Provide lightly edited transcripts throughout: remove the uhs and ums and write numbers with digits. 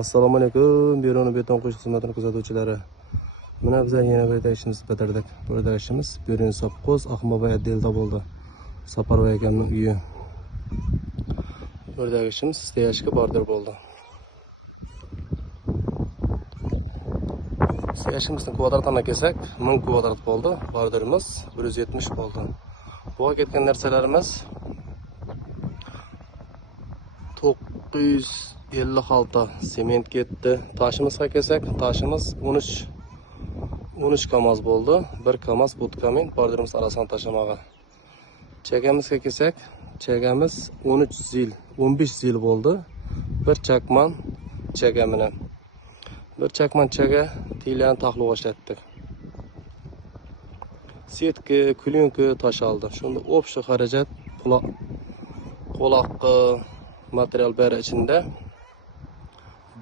Assalomu alaykum, Beruni beton qo'sh xizmatini kuzatuvchilari. Mana biz yana bir ishimizni bitirdik. Bu ishimiz Beruni Sopqo'z Ahmobay Delta bo'ldi. Saparboy akamning uyi. Bu ishimiz steyashga bordir bo'ldi. Steyashimizning kvadratini kelsak, 1000 kvadrat bo'ldi. Bordirimiz 170 bo'ldi. Bu ketgan narsalarimiz 956 sement ketdi. Toshimizga kelsak, toshimiz 13 kamaz bo'ldi. 1 kamaz budkamin bordirimiz arasan tashlamaga. Chegamizga kelsak, chegamiz 13 zil, 15 zil bo'ldi. Bir chakman chegamini. Bir chakman chega tiyilani taxluq ishlatdik. Setki, kulyonki tosh oldi. Shunda общий xarajat quloqqa material bari ichida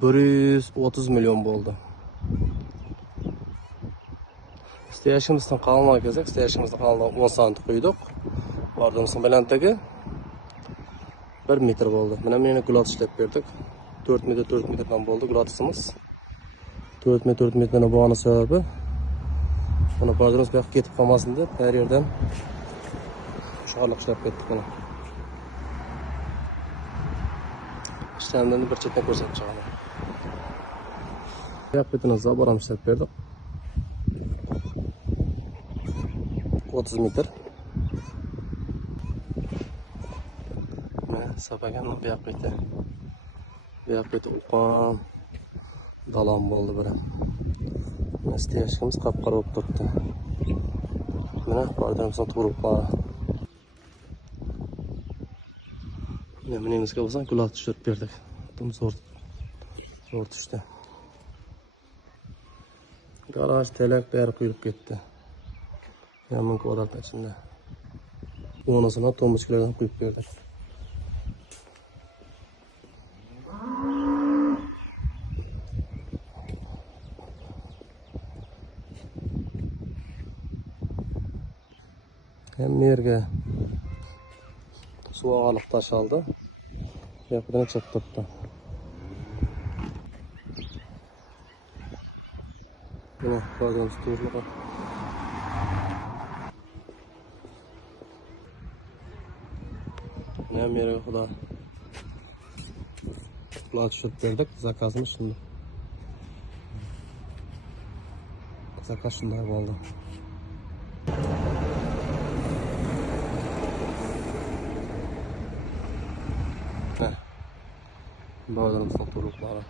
130 million bo'ldi. Steyashimizdan qalinroq kelsak, steyashimizdan qalinroq 10 sant qo'ydik. Bordirimizni balandligi 1 metr bo'ldi. Mana meni gulat ishlab berdik. 4 metrdan bo'ldi gulatsimiz. 4 metrni bo'g'ani sababi buni bordirimiz bu yoqqa ketib qolmasin deb har yerdan sho'rliq ishlab ketdik buni. İşlemlerini bir chetdan ko'rsatib chiqaman. Bu yoqqa zaboram ishlab berdik. 30 metr. Mana sapaganni bu yoqqa uqqan dalon bo'ldi biri. Steyashimiz qap-qora bo'lib turibdi. Mana bordirimizni to'g'ri Menimizga bo'lsa gulat tushirib berdik. Zo'r tushdi. Garaj telak bari quyilib ketdi. Yaman kvadrat ichida. O'rnasini tombochkalardan quyib berdik. Hem yerga suv og'aliq tosh oldi. Yo'qdan chiqibdi. Mana bordirimiz to'g'riga. Mana yerga xudo quloq tushirib berdik. Zakazimiz shunday. Zakaz shunday bo'ldi. Bordirimizning to'riqlari.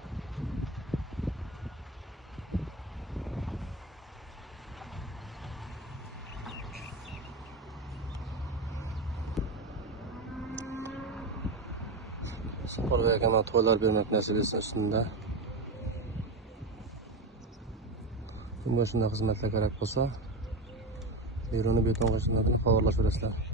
Saparboy akam to'ylar bermak nasib etsin ustunda. Bunga shunday xizmatlar kerak bo'lsa, Beruni beton xizmatini favorlashaverasizlar.